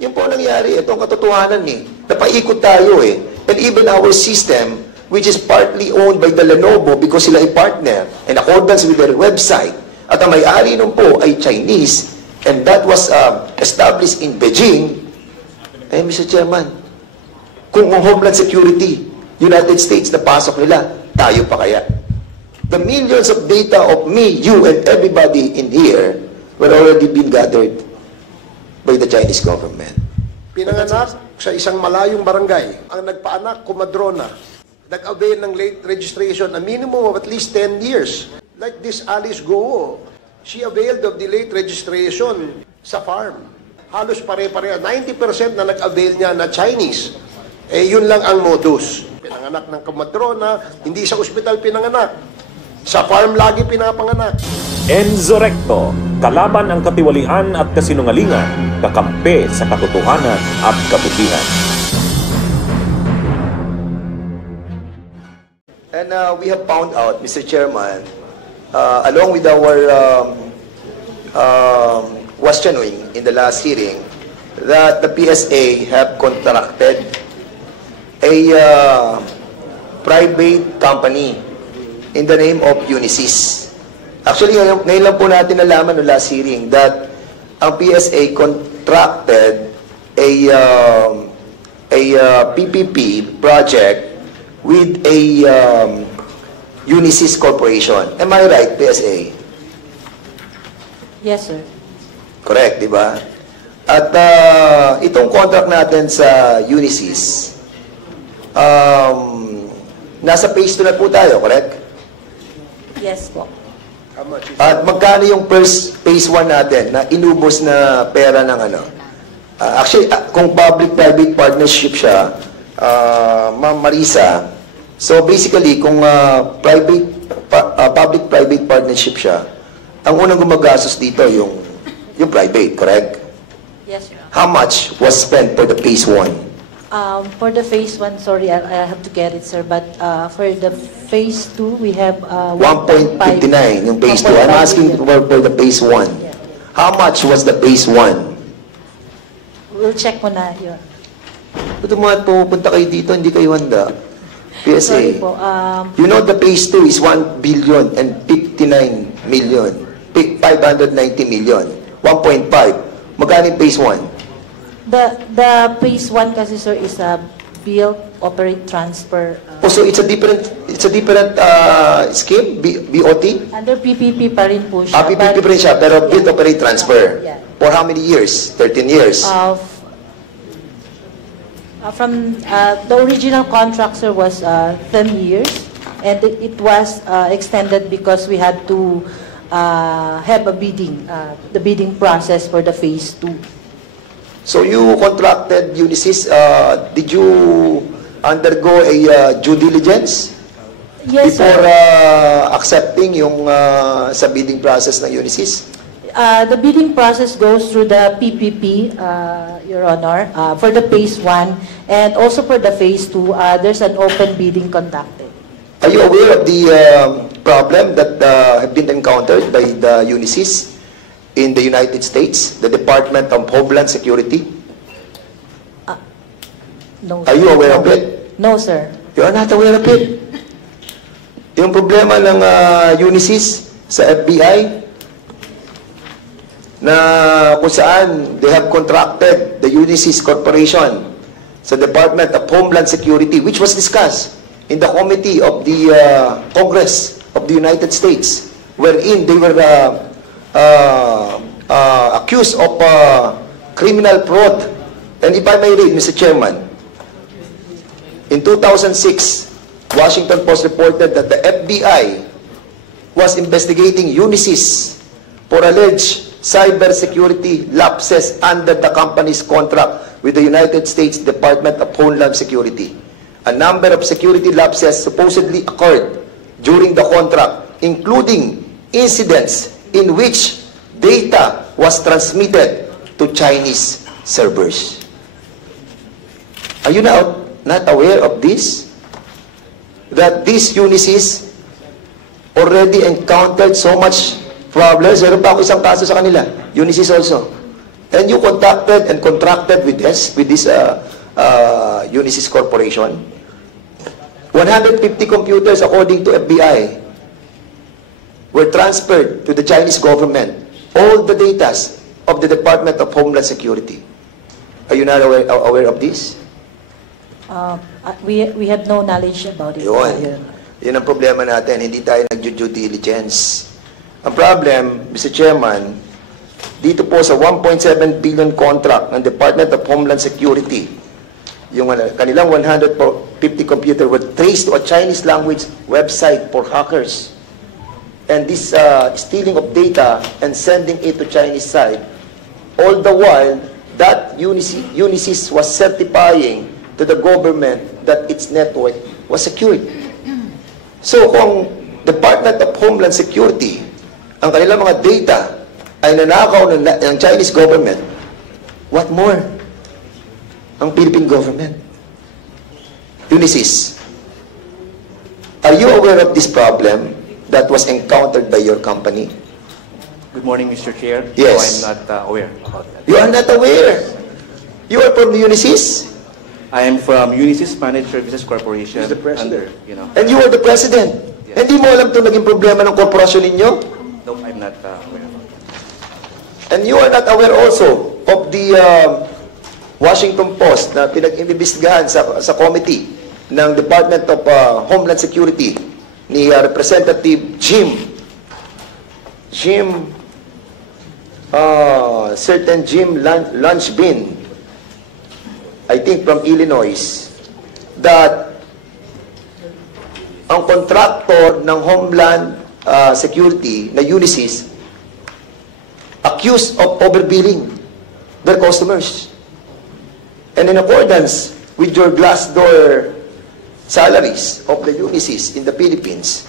Yun po nangyari. Ito ang katotohanan eh. Napaikot tayo eh. And even our system, which is partly owned by the Lenovo because sila ay partner in accordance with their website. At ang may-ari nun po ay Chinese. And that was established in Beijing. Eh, Mr. Chairman, kung ang Homeland Security, United States, napasok nila, tayo pa kaya? The millions of data of me, you, and everybody in here were already been gathered by the Chinese government. Pinanganak sa isang malayong barangay. Ang nagpaanak, kumadrona. Nag-avail ng late registration, a minimum of at least 10 years. Like this Alice Guo, she availed of the late registration sa farm. Halos pare-pareha. 90% na nag-avail niya na Chinese. Eh, yun lang ang modus. Pinanganak ng kumadrona, hindi sa ospital pinanganak. Sa farm lagi pinapanganak. Enzo Recto, kalaban ang katiwalian at kasinungalingan, kakampi sa katotohanan at kabutihan. And we have found out, Mr. Chairman, along with our questioning in the last hearing, that the PSA have contracted a private company in the name of Unisys. Actually, ngayon lang po natin nalaman no last hearing that ang PSA contracted a PPP project with a Unisys Corporation. Am I right, PSA? Yes, sir. Correct, di ba? At itong contract natin sa Unisys, nasa phase 2 na po tayo, correct? Yes po. At magkano yung first phase 1 natin na inubos na pera ng ano? Actually, kung public-private partnership siya, Ma'am Marisa, so basically, kung public-private partnership siya, ang unang gumagastos dito yung private, correct? Yes, sir. How much was spent for the phase 1? For the phase 1, sorry, I have to get it, sir. But for the phase 2, we have 1.59 yung phase 2. I'm asking for the phase 1. Yeah. How much was the phase 1? We'll check mo na yun. Ito mga pupunta kayo dito, hindi kayo handa. PSA. Sorry po. You know the phase 2 is 1 billion and 59 million. 590 million. 1.5. Magkano yung phase 1? The phase 1 kasi, sir, is a build, operate, transfer. So it's a different scheme, BOT? Under PPP pa rin po siya. PPP pa rin siya, pero build, operate, transfer. Yeah. For how many years? 13 years? From the original contract, sir, was 10 years, and it was extended because we had to have a bidding, the bidding process for the phase 2. So you contracted Unisys. Did you undergo a due diligence Yes, before sir. accepting yung sa bidding process ng Unisys? The bidding process goes through the PPP, Your Honor, for the phase 1, and also for the phase 2, there's an open bidding conducted. Are you aware of the problem that have been encountered by the Unisys in the United States, the Department of Homeland Security? No. Are you aware of it? No, sir. You are not aware of it? Yung problema ng Unisys sa FBI, na kung saan they have contracted the Unisys Corporation sa Department of Homeland Security, which was discussed in the Committee of the Congress of the United States, wherein they were accused of criminal fraud. And if I may read, Mr. Chairman, in 2006, Washington Post reported that the FBI was investigating Unisys for alleged cybersecurity lapses under the company's contract with the United States Department of Homeland Security. A number of security lapses supposedly occurred during the contract, including incidents in which data was transmitted to Chinese servers. Are you not aware of this? That this Unisys already encountered so much problems. Meron pa ako isang kaso sa kanila. Unisys also. And you contacted and contracted with this Unisys Corporation. 150 computers, according to FBI, were transferred to the Chinese government. All the data of the Department of Homeland Security. Are you not aware of this? We had no knowledge about it. Yun. Yun ang problema natin. Hindi tayo nag-due diligence. Ang problem, Mr. Chairman, dito po sa 1.7 billion contract ng Department of Homeland Security, yung kanilang 150 computer were traced to a Chinese language website for hackers. And this stealing of data and sending it to Chinese side, all the while that Unisys was certifying to the government that its network was secured. So kung Department of Homeland Security, ang kanilang mga data ay nanakaw ng Chinese government, what more? Ang Philippine government. Unisys, are you aware of this problem that was encountered by your company? Good morning, Mr. Chair. Yes. No, I'm not aware about that. You are not aware. You are from the Unisys, I am from Unisys Managed Services Corporation. He's the president. and you are the president. Yes. Hindi mo alam itong naging problema ng korporasyon ninyo? No, I'm not aware about that. And you are not aware also of the Washington Post na pinag-imbestigahan sa committee ng Department of Homeland Security ni Representative certain Jim Lunchbin, I think from Illinois, that ang contractor ng Homeland Security na Unisys accused of overbilling their customers. And in accordance with your Glassdoor salaries of the Unisys in the Philippines,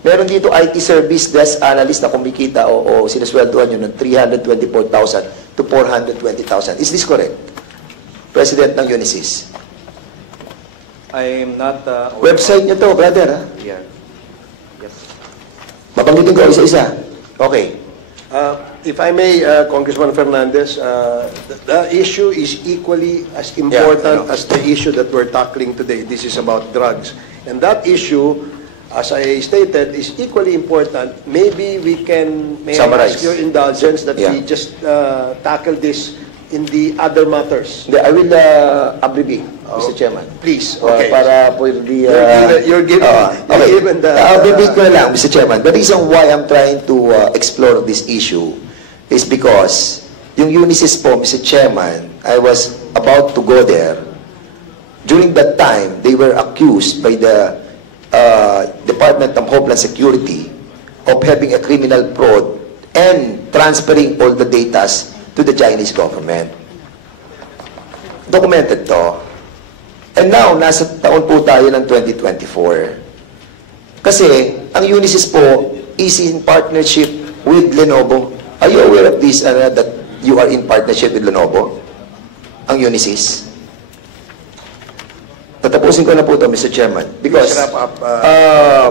meron dito IT service desk analyst na kumikita o sinusweldohan nyo ng 324,000 to 420,000. Is this correct? President ng Unisys. I'm not aware. Website nyo to, brother, ha? Yeah. Yes. Mabanggitin ko isa-isa. Okay. If I may, Congressman Fernandez, the issue is equally as important as the issue that we're tackling today. This is about drugs. And that issue, as I stated, is equally important. Maybe we can, may I Summarize. ask your indulgence that we Yeah. just tackle this in the other matters. I will abbreviate, Mr. Chairman. Please, okay. Para for the... You're given the... abbreviate ko na lang, Mr. Chairman. The reason why I'm trying to explore this issue is because yung Unisys po, Mr. Chairman, I was about to go there. During that time, they were accused by the Department of Homeland Security of having a criminal fraud and transferring all the data to the Chinese government. Documented to. And now, nasa taon po tayo ng 2024. Kasi, ang Unisys po is in partnership with Lenovo. Are you aware of this, that you are in partnership with Lenovo? Ang Unisys? Tatapusin ko na po ito, Mr. Chairman. Because, Please wrap up,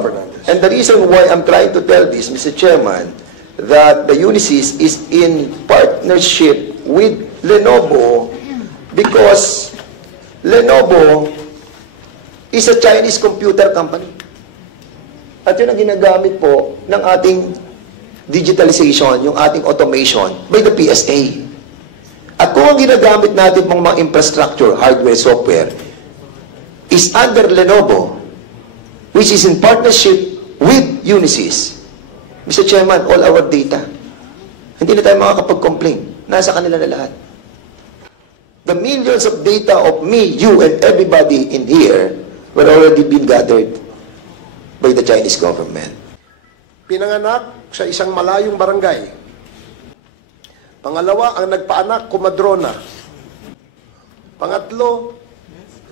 Fernandez. and the reason why I'm trying to tell this, Mr. Chairman, that the Unisys is in partnership with Lenovo because Lenovo is a Chinese computer company. At yun ang ginagamit po ng ating digitalization, yung ating automation by the PSA. At kung ang ginagamit natin pong mga infrastructure, hardware, software, is under Lenovo, which is in partnership with Unisys, Mr. Chairman, all our data, hindi na tayo makakapag-complain. Nasa kanila na lahat. The millions of data of me, you, and everybody in here were already been gathered by the Chinese government. Pinanganak sa isang malayong barangay. Pangalawa, ang nagpaanak, kumadrona. Pangatlo,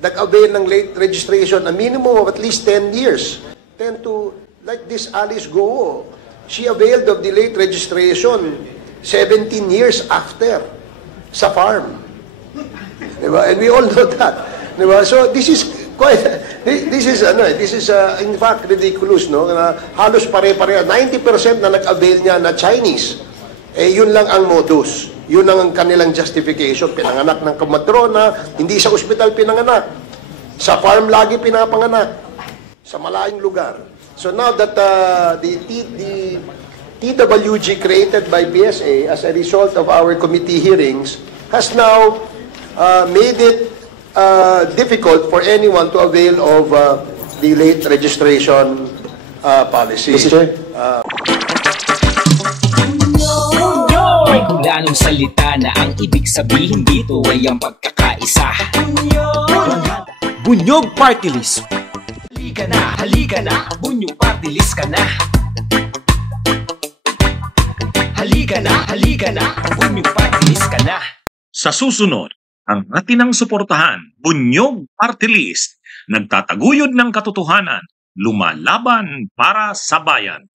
nag-avail ng late registration, a minimum of at least 10 years. 10 to, like this Alice Goo, she availed of the late registration 17 years after sa farm. Diba? And we all know that. Diba? So this is quite, this is in fact ridiculous, no? Na halos pare-pareho. 90% na nag-avail niya na Chinese. yun lang ang modus. Yun ang kanilang justification. Pinanganak ng komadrona, hindi sa ospital pinanganak. Sa farm lagi pinapanganak. Sa malayong lugar. So now that the TWG created by PSA as a result of our committee hearings has now made it difficult for anyone to avail of the late registration policy. Mr. Chair? May kulanong salita na ang ibig sabihin dito ay ang pagkakaisa. Bunyog Party List. Halika na, Bunyog Party List ka na. Halika na, Bunyog Party List ka na. Sa susunod, ang atinang suportahan, Bunyog Party List, nagtataguyod ng katotohanan, lumalaban para sa bayan.